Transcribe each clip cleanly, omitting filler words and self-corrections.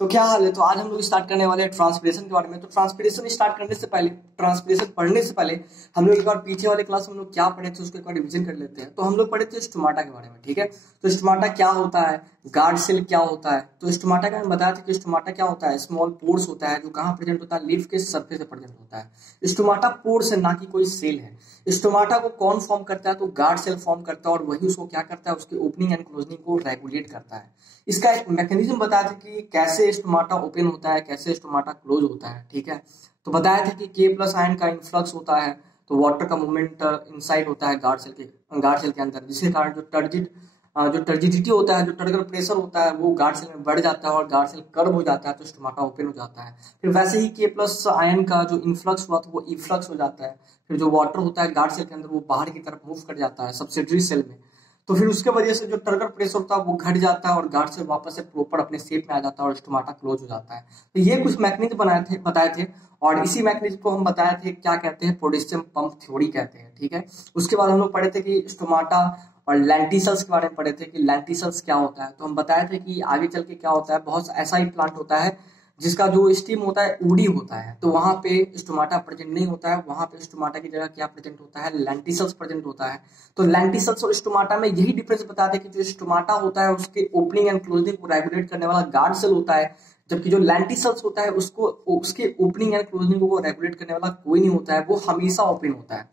तो क्या हाल है। तो आज हम लोग स्टार्ट करने वाले हैं ट्रांसपिरेशन के बारे में। तो ट्रांसपिरेशन स्टार्ट करने से पहले, ट्रांसपिरेशन पढ़ने से पहले हम लोग एक बार पीछे वाले क्लास में हम लोग क्या पढ़े थे उसको एक बार रिवीजन कर लेते हैं। तो हम लोग पढ़े थे स्टोमाटा के बारे में, ठीक है। तो स्टोमाटा क्या होता है, गार्ड सेल क्या होता है। तो स्टोमाटा का मैंने बताया था कि स्टोमाटा क्या होता है, स्मॉल पोर्स होता है जो कहाँ प्रेजेंट होता है, लीफ के सरफेस पे प्रेजेंट होता है। स्टोमाटा पोर्स है, ना कि कोई सेल है। स्टोमाटा को कौन फॉर्म करता है, तो गार्ड सेल फॉर्म करता है और वही उसको क्या करता है, उसके ओपनिंग एंड क्लोजिंग को रेगुलेट करता है। इसका एक मैकेनिज्म बताया था कि कैसे स्टोमाटा ओपन होता है, कैसे स्टोमाटा क्लोज होता है, ठीक है। तो बताया था कि K+ आयन का इनफ्लक्स होता है, तो वाटर का मूवमेंट इनसाइड होता है गार्ड सेल के अंदर, जिसके कारण जो टर्जिडिटी होता है, जो टर्गर प्रेशर होता है, वो गार्ड सेल में बढ़ जाता है और गार्ड सेल कर्व हो जाता है, तो स्टोमाटा ओपन हो जाता है। फिर वैसे ही K+ आयन का जो इनफ्लक्स हुआ था वो इफ्लक्स हो जाता है। फिर जो वाटर होता है गार्ड सेल के अंदर वो बाहर की तरफ मूव कर जाता है सब्सिडरी सेल में। तो फिर उसके वजह से जो टर्गर प्रेशर होता है वो घट जाता है और गार्ड से वापस से प्रॉपर अपने शेप में आ जाता है और स्टोमाटा क्लोज हो जाता है। तो ये कुछ मैकेनिज्म बताए थे और इसी मैकेनिज्म को हम बताए थे क्या कहते हैं, पोटेशियम पंप थ्योरी कहते हैं, ठीक है। उसके बाद हम लोग पढ़े थे कि स्टोमाटा और लेंटिसल्स के बारे में पढ़े थे कि लेंटिसल्स क्या होता है। तो हम बताए थे कि आगे चल के क्या होता है, बहुत ऐसा ही प्लांट होता है जिसका जो स्टीम होता है वुडी होता है, तो वहां पे स्टोमाटा प्रेजेंट नहीं होता है, वहां पे स्टोमाटा की जगह क्या प्रेजेंट होता है, लेंटिसल्स प्रेजेंट होता है। तो लेंटिसल्स और स्टोमाटा में यही डिफरेंस बताते हैं कि जो स्टोमाटा होता है उसके ओपनिंग एंड क्लोजिंग को रेगुलेट करने वाला गार्ड सेल होता है, जबकि जो लेंटिसल्स होता है उसको उसके ओपनिंग एंड क्लोजिंग को रेगुलेट करने वाला कोई नहीं होता है, वो हमेशा ओपन होता है।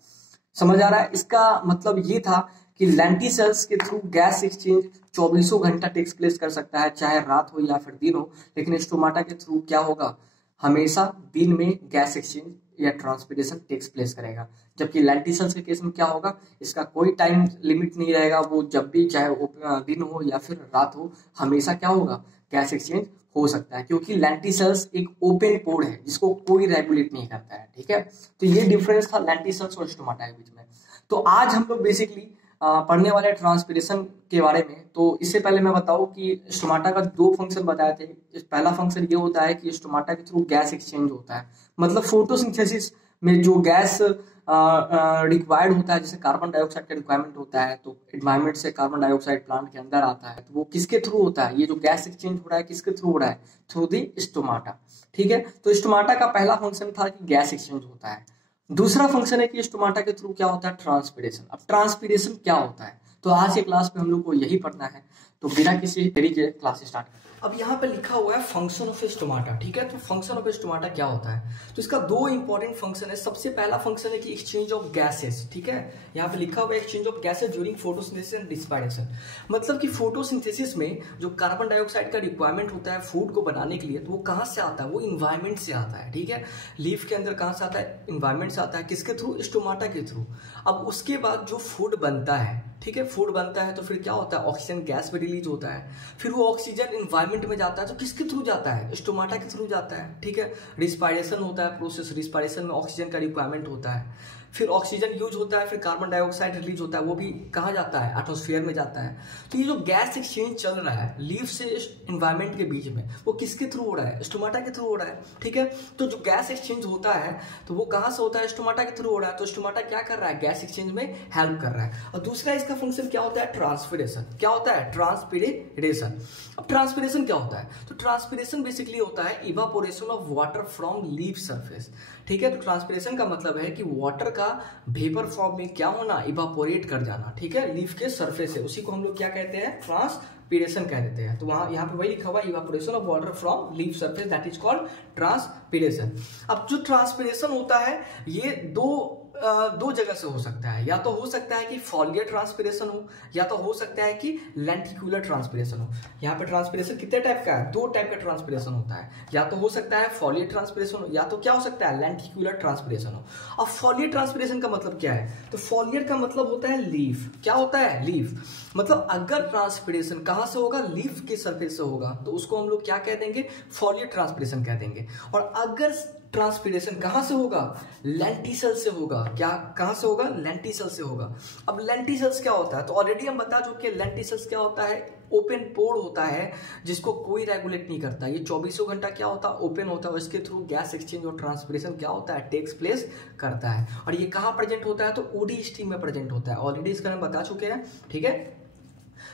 समझ आ रहा है। इसका मतलब ये था कि लेंटिसल्स के थ्रू गैस एक्सचेंज 24 घंटा टेक्स प्लेस कर सकता है, चाहे रात हो या फिर दिन हो, लेकिन स्टोमाटा के थ्रू क्या होगा, हमेशा दिन में गैस एक्सचेंज या ट्रांसपिरेशन टेक्स प्लेस करेगा। जबकि लेंटिसल्स के केस में क्या होगा, इसका कोई टाइम लिमिट नहीं रहेगा, वो जब भी चाहे दिन हो या फिर रात हो, हमेशा क्या होगा, गैस एक्सचेंज हो सकता है, क्योंकि लेंटिसल्स एक ओपन पोर है जिसको कोई रेगुलेट नहीं करता है, ठीक है। तो ये डिफरेंस था लेंटिसल्स और स्टोमाटा के बीच में। तो आज हम लोग बेसिकली पढ़ने वाले ट्रांसपिरेशन के बारे में। तो इससे पहले मैं बताऊं कि स्टोमाटा का 2 फंक्शन बताए थे। पहला फंक्शन ये होता है कि स्टोमाटा के थ्रू गैस एक्सचेंज होता है, मतलब फोटोसिंथेसिस में जो गैस रिक्वायर्ड होता है, जैसे कार्बन डाइऑक्साइड का रिक्वायरमेंट होता है, तो एनवायरमेंट से कार्बन डाइऑक्साइड प्लांट के अंदर आता है, तो वो किसके थ्रू होता है, ये जो गैस एक्सचेंज हो रहा है किसके थ्रू हो रहा है, थ्रू दी स्टोमाटा, ठीक है। तो स्टोमाटा का पहला फंक्शन था कि गैस एक्सचेंज होता है। दूसरा फंक्शन है कि स्टोमाटा के थ्रू क्या होता है, ट्रांसपिरेशन। अब ट्रांसपिरेशन क्या होता है, तो आज के क्लास में हम लोग को यही पढ़ना है। तो बिना किसी देरी के क्लास स्टार्ट करते हैं। अब यहाँ पे लिखा हुआ है फंक्शन ऑफ स्टोमाटा, ठीक है। तो फंक्शन ऑफ स्टोमाटा क्या होता है, तो इसका 2 इंपॉर्टेंट फंक्शन है। सबसे पहला फंक्शन है कि एक्सचेंज ऑफ गैसेस, ठीक है। यहाँ पे लिखा हुआ है exchange of gases during photosynthesis and respiration. मतलब कि फोटोसिंथेसिस में जो कार्बन डाइऑक्साइड का रिक्वायरमेंट होता है फूड को बनाने के लिए, तो वो कहाँ से आता है, वो इन्वायरमेंट से आता है, ठीक है। लीफ के अंदर कहाँ से आता है, इन्वायरमेंट से आता है, किसके थ्रू, स्टोमाटा के थ्रू। अब उसके बाद जो फूड बनता है, ठीक है, फूड बनता है तो फिर क्या होता है, ऑक्सीजन गैस में रिलीज होता है। फिर वो ऑक्सीजन इन्वायरमेंट में जाता है, तो किसके थ्रू जाता है, स्टोमाटा के थ्रू जाता है, ठीक है। रिस्पायरेशन होता है प्रोसेस, रिस्पायरेशन में ऑक्सीजन का रिक्वायरमेंट होता है, फिर ऑक्सीजन यूज होता है, फिर कार्बन डाइऑक्साइड रिलीज होता है, वो भी कहाँ जाता है, एटमॉस्फेयर में जाता है। तो ये जो गैस एक्सचेंज चल रहा है लीफ से इन्वायरमेंट के बीच में, वो किसके थ्रू हो रहा है, स्टोमाटा के थ्रू हो रहा है, ठीक है। तो जो गैस एक्सचेंज होता है तो वो कहाँ से होता है, स्टोमाटा के थ्रू हो रहा है। तो स्टोमाटा क्या कर रहा है, गैस एक्सचेंज में हेल्प कर रहा है। और दूसरा इसका फंक्शन क्या होता है, ट्रांसपिरेशन। क्या होता है, ट्रांसपिरेशन। अब ट्रांसपिरेशन क्या होता है, तो ट्रांसपिरेशन बेसिकली होता है evaporation of water from leaf surface, ठीक है। तो ट्रांसपिरेशन का मतलब है कि वाटर का वेपर फॉर्म में क्या होना, इवापोरेट कर जाना, ठीक है, लीफ के सरफेस से। उसी को हम लोग क्या कहते हैं, ट्रांसपिरेशन कह देते हैं। तो वहां यहाँ पे वही लिखा हुआ है, evaporation of water from leaf surface, that is called transpiration. अब जो ट्रांसपिरेशन होता है ये दो जगह से हो सकता है, या तो हो सकता है कि फॉलियर ट्रांसपिरेशन हो, या तो हो सकता है कि लेंटिकुलर ट्रांसपिरेशन हो। यहाँ पे ट्रांसपिरेशन कितने टाइप का है, 2 टाइप का ट्रांसपिरेशन होता है। या तो हो सकता है फॉलियर ट्रांसपिरेशन हो, या तो क्या हो सकता है, लेंटिकुलर ट्रांसपिरेशन हो। अब फॉलियर ट्रांसपिरेशन का मतलब क्या है, तो फॉलियर का मतलब होता है लीफ। क्या होता है, लीफ। मतलब अगर ट्रांसपिरेशन कहाँ से होगा, लीफ के सरफेस से होगा, तो उसको हम लोग क्या कह देंगे, फॉलियर ट्रांसपिरेशन कह देंगे। और अगर ट्रांसपिरेशन कहां से होगा, लेंटिसल से होगा। क्या, कहां से होगा, लेंटिसल से होगा। अब लेंटिसल्स क्या होता है, तो ऑलरेडी हम बता चुके हैं लेंटिसल्स क्या होता है, ओपन पोर होता है जिसको कोई रेगुलेट नहीं करता। ये 24 घंटा क्या होता है, ओपन होता है, और इसके थ्रू गैस एक्सचेंज और ट्रांसपिरेशन क्या होता है, टेक्स प्लेस करता है। और ये कहां प्रेजेंट होता है, तो ओडी स्ट्रीम में प्रेजेंट होता है। ऑलरेडी इसका हम बता चुके हैं, ठीक है।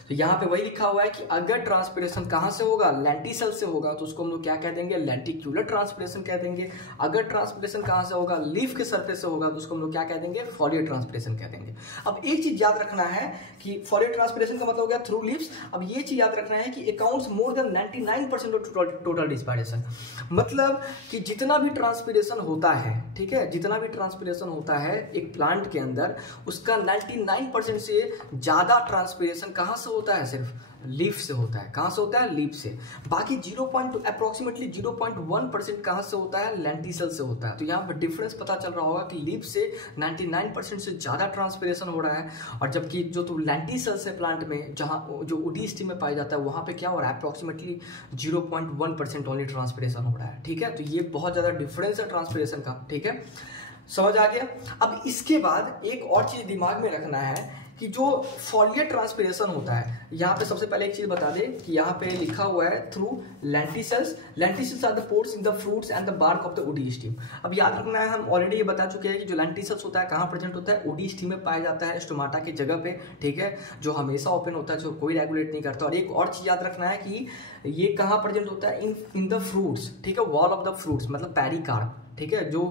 तो यहाँ पे वही लिखा हुआ है कि अगर ट्रांसपिरेशन कहाँ से होगा, लेंटिसल से होगा, तो उसको हम लोग क्या कह देंगे, लेंटिक्यूलर ट्रांसपिरेशन कह देंगे। अगर ट्रांसपिरेशन कहाँ से होगा, लीफ के सरफेस से होगा, तो उसको हम लोग क्या कह देंगे, फॉलियर ट्रांसपिरेशन कह देंगे। अब एक चीज याद रखना है कि फॉलियर ट्रांसपिरेशन का मतलब हो गया थ्रू लीव्स। अब ये चीज याद रखना है कि accounts more than 99% of total डिस्पायरेशन, मतलब कि जितना भी ट्रांसपिरेशन होता है, ठीक है, जितना भी ट्रांसपिरेशन होता है एक प्लांट के अंदर, उसका 99% से ज्यादा ट्रांसपिरेशन कहाँ से होता है, सिर्फ लीफ से होता है। कहां से होता है, लीफ से। बाकी अप्रोक्सीमेटली 0.1% कहां से होता है, लेंटिसल से होता है। तो यहाँ पर डिफरेंस पता चल रहा होगा कि लीफ से 99% से ज्यादा ट्रांसपिरेशन हो रहा है, और जबकि जो तो लेंटिसल से प्लांट में जहां जो वुडी स्टीम में पाया जाता है वहां पे क्या हो रहा है, अप्रोक्सीमेटली 0.1% ओनली ट्रांसपिरेशन हो रहा है। ठीक है, तो ये बहुत ज्यादा डिफरेंस है ट्रांसपिरेशन का। ठीक है, समझ आ गया। अब इसके बाद एक और चीज दिमाग में रखना है कि जो फॉलियर ट्रांसपिरेशन होता है, यहाँ पे सबसे पहले एक चीज बता दें कि यहाँ पे लिखा हुआ है through lenticels. Lenticels are the pores in the fruits and the bark of the woody stem. अब याद रखना है, हम ऑलरेडी ये बता चुके हैं कि जो लेंटिसल्स होता है कहाँ प्रेजेंट होता है, वुडी स्टीम में पाया जाता है, स्टोमाटा की जगह पे। ठीक है, जो हमेशा ओपन होता है, जो कोई रेगुलेट नहीं करता। और एक और चीज याद रखना है कि ये कहाँ प्रेजेंट होता है, इन द फ्रूट्स। ठीक है, वॉल ऑफ द फ्रूट्स मतलब पेरिकार्प। ठीक है, जो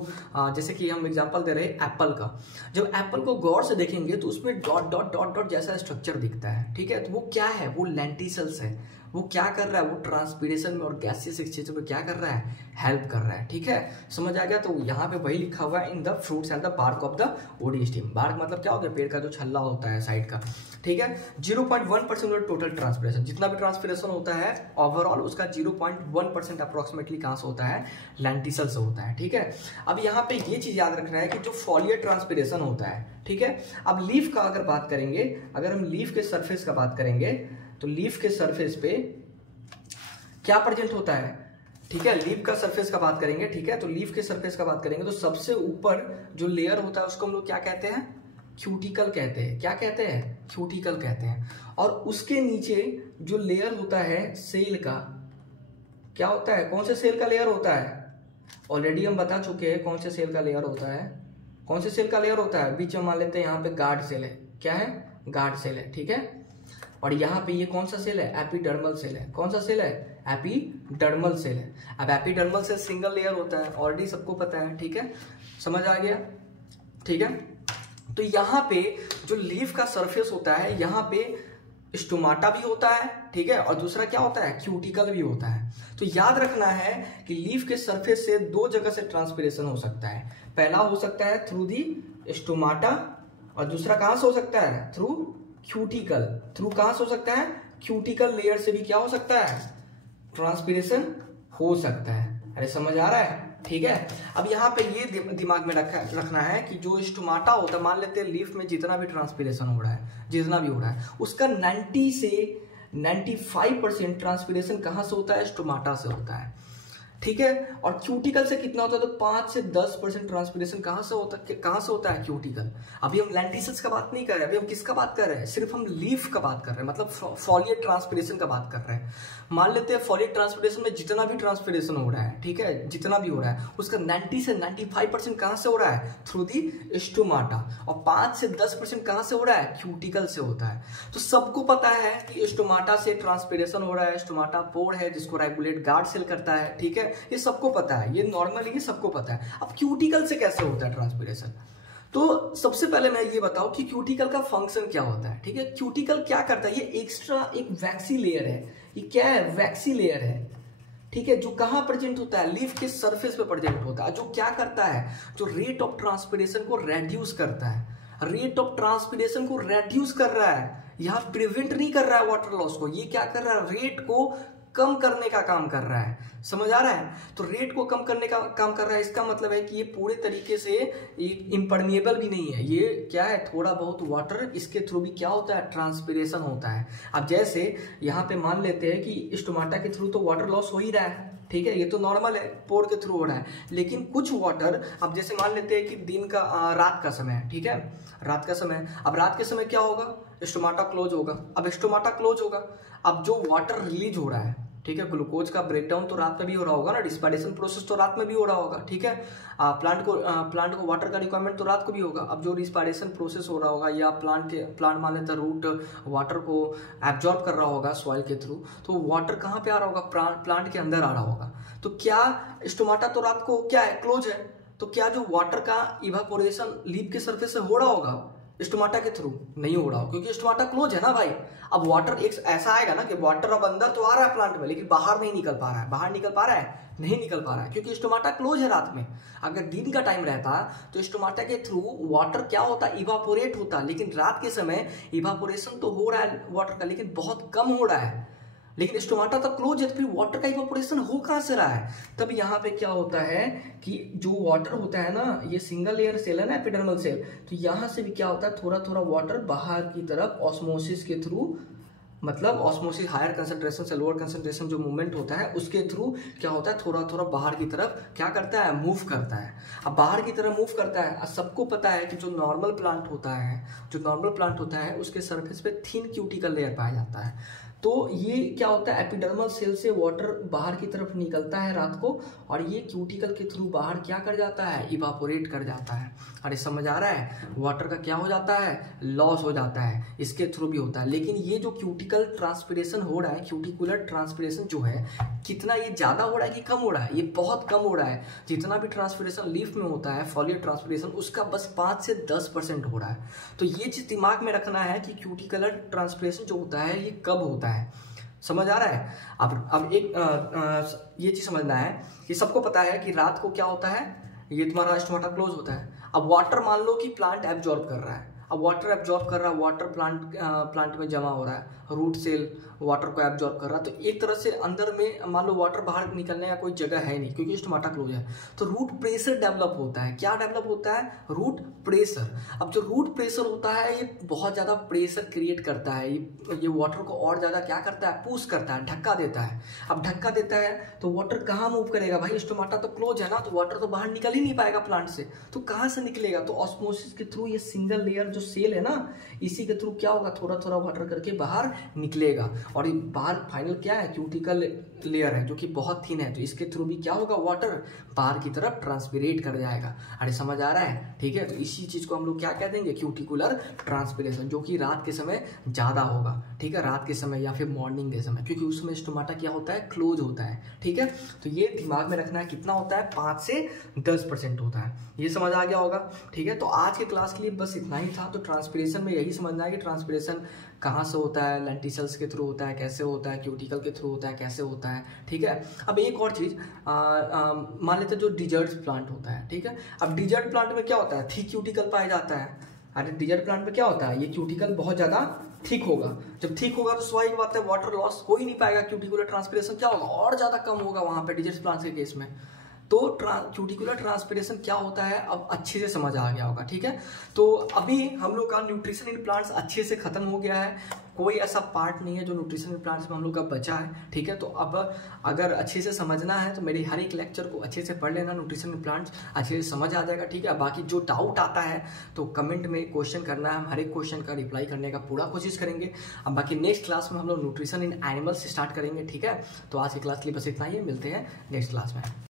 जैसे कि हम एग्जांपल दे रहे हैं एप्पल का, जब एप्पल को गौर से देखेंगे तो उसमें डॉट डॉट डॉट डॉट जैसा स्ट्रक्चर दिखता है। ठीक है, तो वो क्या है, वो लेंटिसल्स है। वो क्या कर रहा है, वो ट्रांसपिरेशन में और गैसियस एक्सचेंज में क्या कर रहा है, हेल्प कर रहा है। ठीक है, समझ आ गया। तो यहाँ पे वही लिखा हुआ है in the fruits and the bark of the woody stem. Bark मतलब क्या हो गया, पेड़ का जो छल्ला होता है साइड का। ठीक है, 0.1% टोटल ट्रांसपिरेशन, जितना भी ट्रांसपिरेशन होता है ओवरऑल उसका 0.1% अप्रोक्सीमेटली कहां से होता है, लेंटिसल से होता है। ठीक है, अब यहाँ पे ये चीज याद रखना है कि जो फॉलियर ट्रांसपिरेशन होता है, ठीक है, अब लीफ का अगर बात करेंगे, अगर हम लीफ के सरफेस का बात करेंगे तो लीफ के सरफेस पे क्या प्रेजेंट होता है। ठीक है, लीफ का सरफेस का बात करेंगे। ठीक है, तो लीफ के सरफेस का बात करेंगे तो सबसे ऊपर जो लेयर होता है उसको हम लोग क्या कहते हैं, क्यूटिकल कहते हैं। क्या कहते हैं, क्यूटिकल कहते हैं। और उसके नीचे जो लेयर होता है सेल का, क्या होता है, कौन से सेल का लेयर होता है, ऑलरेडी हम बता चुके हैं कौन से सेल का लेयर होता है। कौन से सेल का लेयर होता है, बीच में मान लेते हैं यहाँ पे गार्ड सेल है। क्या है, गार्ड सेल है। ठीक है, और यहाँ पे ये कौन सा सेल है, एपिडर्मल सेल है। कौन सा सेल है, एपिडर्मल सेल है। अब एपिडर्मल सेल सिंगल लेयर होता है, ऑलरेडी सबको पता है। ठीक है, समझ आ गया। ठीक है, तो यहाँ पे जो लीफ का सरफेस होता है, यहाँ पे स्टोमाटा भी होता है। ठीक है, और दूसरा क्या होता है, क्यूटिकल भी होता है। तो याद रखना है कि लीफ के सरफेस से दो जगह से ट्रांसपिरेशन हो सकता है। पहला हो सकता है थ्रू दी स्टोमाटा, और दूसरा कहां से हो सकता है, थ्रू क्यूटिकल। थ्रू कहां से हो सकता है, क्यूटिकल लेयर से भी क्या हो सकता है, ट्रांसपिरेशन हो सकता है। अरे समझ आ रहा है। ठीक है, अब यहाँ पे ये दिमाग में रखना है कि जो स्टोमाटा होता है, मान लेते हैं लीफ में जितना भी ट्रांसपिरेशन हो रहा है, जितना भी हो रहा है, उसका 90 से 95% ट्रांसपिरेशन कहाँ से होता है, स्टोमाटा से होता है। ठीक है, और क्यूटिकल से कितना होता है, तो 5 से 10% ट्रांसपिरेशन कहां से होता है, क्यूटिकल। अभी हम लेंटिसल्स का बात नहीं कर रहे, अभी हम किसका बात कर रहे हैं, सिर्फ हम लीफ का बात कर रहे हैं, मतलब फॉलियर ट्रांसपिरेशन का बात कर रहे हैं। मान लेते हैं फॉलियर ट्रांसपिरेशन में जितना भी ट्रांसपिरेशन हो रहा है, ठीक है, जितना भी हो रहा है उसका 90 से 95% कहां से हो रहा है, थ्रू दी स्टोमाटा, और 5 से 10% कहां से हो रहा है, क्यूटिकल से होता है। तो सबको पता है कि स्टोमाटा से ट्रांसपिरेशन हो रहा है, स्टोमाटा पोर है जिसको रेगुलेट गार्ड सेल करता है। ठीक है, ये सबको पता है, ये नॉर्मल, ये सबको पता है। अब क्यूटिकल से कैसे होता है ट्रांसपिरेशन, तो सबसे पहले मैं ये बताऊं कि क्यूटिकल का फंक्शन क्या होता है। ठीक है, क्यूटिकल क्या करता है, ये एक्स्ट्रा एक वैक्सी लेयर है। ये क्या है, वैक्सी लेयर है। ठीक है, जो कहां प्रेजेंट होता है, लीफ के सरफेस पे प्रेजेंट होता है, जो क्या करता है, जो रेट ऑफ ट्रांसपिरेशन को रेड्यूस करता है। रेट ऑफ ट्रांसपिरेशन को रेड्यूस कर रहा है, यहां प्रिवेंट नहीं कर रहा है वाटर लॉस को, ये क्या कर रहा है, रेट को कम करने का काम कर रहा है। समझ आ रहा है, तो रेट को कम करने का काम कर रहा है, इसका मतलब है कि ये पूरे तरीके से इम्परमिएबल भी नहीं है। ये क्या है, थोड़ा बहुत वाटर इसके थ्रू भी क्या होता है, ट्रांसपिरेशन होता है। अब जैसे यहाँ पे मान लेते हैं कि स्टोमाटा के थ्रू तो वाटर लॉस हो ही रहा है। ठीक है, ये तो नॉर्मल है, पोर के थ्रू हो रहा है, लेकिन कुछ वाटर, अब जैसे मान लेते हैं कि दिन का रात का समय है। ठीक है, रात का समय, अब रात के समय क्या होगा, स्टोमाटा क्लोज होगा। अब स्टोमाटा क्लोज होगा, अब जो वाटर रिलीज हो रहा है, ठीक है। ग्लूकोज का ब्रेकडाउन तो रात में भी हो रहा होगा ना, रिस्पायरेशन प्रोसेस तो रात में भी हो रहा होगा, ठीक है। प्लांट को वाटर का रिक्वायरमेंट तो रात को भी होगा। अब जो रिस्पायरेशन प्रोसेस हो रहा होगा या प्लांट मान लेते रूट वाटर को एब्जॉर्ब कर रहा होगा सॉइल के थ्रू, तो वाटर कहाँ पे आ रहा होगा, प्लांट के अंदर आ रहा होगा। तो क्या स्टोमाटा तो रात को क्या है, क्लोज है, तो क्या जो वाटर का इवापोरेशन लीफ के सरफेस से हो रहा होगा स्टोमाटा के थ्रू, नहीं हो रहा हो, क्योंकि स्टोमाटा क्लोज है ना भाई। अब वाटर एक ऐसा आएगा ना कि वाटर अब अंदर तो आ रहा है प्लांट में, लेकिन बाहर नहीं निकल पा रहा है। बाहर निकल पा रहा है, नहीं निकल पा रहा है, क्योंकि स्टोमाटा क्लोज है रात में। अगर दिन का टाइम रहता तो स्टोमाटा के थ्रू वाटर क्या होता, इवापोरेट होता, लेकिन रात के समय इवापोरेशन तो हो रहा है वाटर का, लेकिन बहुत कम हो रहा है। लेकिन स्टोमाटा तो क्लोज है, तो फिर वाटर का इवापोरेशन हो कहां से रहा है। तब यहाँ पे क्या होता है कि जो वाटर होता है ना, ये सिंगल लेयर सेल है ना, एपिडर्मल सेल, तो यहां से भी क्या होता है, थोड़ा थोड़ा वाटर बाहर की तरफ ऑस्मोसिस के थ्रू, मतलब ऑस्मोसिस हायर कंसंट्रेशन से लोअर कंसंट्रेशन जो मूवमेंट होता है उसके थ्रू क्या होता है, थोड़ा थोड़ा बाहर की तरफ क्या करता है, मूव करता है। अब बाहर की तरफ मूव करता है, सबको पता है कि जो नॉर्मल प्लांट होता है उसके सरफेस पे थिन क्यूटिकल लेयर पाया जाता है। तो ये क्या होता है, एपिडर्मल सेल से वाटर बाहर की तरफ निकलता है रात को, और ये क्यूटिकल के थ्रू बाहर क्या कर जाता है, इवापोरेट कर जाता है। अरे समझ आ रहा है, वाटर का क्या हो जाता है, लॉस हो जाता है, इसके थ्रू भी होता है। लेकिन ये जो क्यूटिकल ट्रांसपिरेशन हो रहा है, क्यूटिकुलर ट्रांसपिरेशन जो है, कितना ये ज्यादा हो रहा है कि कम हो रहा है, ये बहुत कम हो रहा है। जितना भी ट्रांसपिरेशन लीफ में होता है, फॉलियर ट्रांसपिरेशन, उसका बस 5 से 10% हो रहा है। तो ये चीज दिमाग में रखना है कि क्यूटिकुलर ट्रांसपिरेशन जो होता है ये कब होता है, समझ आ रहा है। अब एक ये चीज समझना है कि सबको पता है कि रात को क्या होता है, ये तुम्हारा स्टोमाटा क्लोज होता है। अब वाटर मान लो कि प्लांट एब्जॉर्ब कर रहा है, अब वाटर एब्जॉर्ब कर रहा है, वाटर प्लांट में जमा हो रहा है, रूट सेल वाटर को एब्जॉर्ब कर रहा है। तो एक तरह से अंदर में मान लो वाटर बाहर निकलने का कोई जगह है नहीं, क्योंकि स्टोमाटा क्लोज है। तो रूट प्रेशर डेवलप होता है। क्या डेवलप होता है, रूट प्रेशर। अब जो रूट प्रेशर होता है ये बहुत ज्यादा प्रेशर क्रिएट करता है, ये वाटर को और ज्यादा क्या करता है, पुश करता है, धक्का देता है। अब धक्का देता है तो वाटर कहाँ मूव करेगा भाई, स्टोमाटा तो क्लोज है ना, तो वाटर तो बाहर निकल ही नहीं पाएगा प्लांट से, तो कहाँ से निकलेगा, तो ऑस्मोसिस के थ्रू ये सिंगल लेयर जो सेल है ना, इसी के थ्रू क्या होगा, थोड़ा थोड़ा वाटर करके बाहर निकलेगा। और ये बाहर फाइनल क्या है, क्यूटिकल लेयर है जो कि बहुत थिन है, तो इसके थ्रू भी क्या होगा, वाटर बाहर की तरफ ट्रांसपिरेट कर जाएगा। अरे समझ आ रहा है, ठीक है। तो इसी चीज को हम लोग क्या कह देंगे, क्यूटिकुलर ट्रांसपिरेशन, जो कि रात के समय ज्यादा होगा, ठीक है, रात के समय या फिर मॉर्निंग के समय, क्योंकि उसमें स्टोमाटा क्या होता है, क्लोज होता है, ठीक है। तो ये दिमाग में रखना है, कितना होता है, 5 से 10% होता है। ये समझ आ गया होगा, ठीक है। तो आज के क्लास के लिए बस इतना ही था। तो ट्रांसपिरेशन में यही समझना है कि ट्रांसपिरेशन कहाँ से होता है, लेंटिसल्स के थ्रू होता है, कैसे होता है, क्यूटिकल के थ्रू होता है, कैसे होता है, ठीक है। अब एक और चीज मान लेते हैं जो डिजर्ट प्लांट होता है, ठीक है। अब डिजर्ट प्लांट में क्या होता है, थिक क्यूटिकल पाया जाता है। अरे डिजर्ट प्लांट में क्या होता है, ये क्यूटिकल बहुत ज्यादा थिक होगा। जब थिक होगा तो स्वाभाविक बात है वाटर लॉस हो ही नहीं पाएगा, क्यूटिकुलर ट्रांसपिरेशन क्या होगा, और ज्यादा कम होगा वहां पे डिजर्ट प्लांट के केस में। तो क्यूटिकुलर ट्रांसपिरेशन क्या होता है अब अच्छे से समझ आ गया होगा, ठीक है। तो अभी हम लोग का न्यूट्रिशन इन प्लांट्स अच्छे से खत्म हो गया है, कोई ऐसा पार्ट नहीं है जो न्यूट्रिशन इन प्लांट्स में हम लोग का बचा है, ठीक है। तो अब अगर अच्छे से समझना है तो मेरे हर एक लेक्चर को अच्छे से पढ़ लेना, न्यूट्रिशन इन प्लांट्स अच्छे से समझ आ जाएगा, ठीक है। बाकी जो डाउट आता है तो कमेंट में क्वेश्चन करना है, हम हर एक क्वेश्चन का रिप्लाई करने का पूरा कोशिश करेंगे। अब बाकी नेक्स्ट क्लास में हम लोग न्यूट्रिशन इन एनिमल्स स्टार्ट करेंगे, ठीक है। तो आज की क्लास के लिए बस इतना ही है, मिलते हैं नेक्स्ट क्लास में।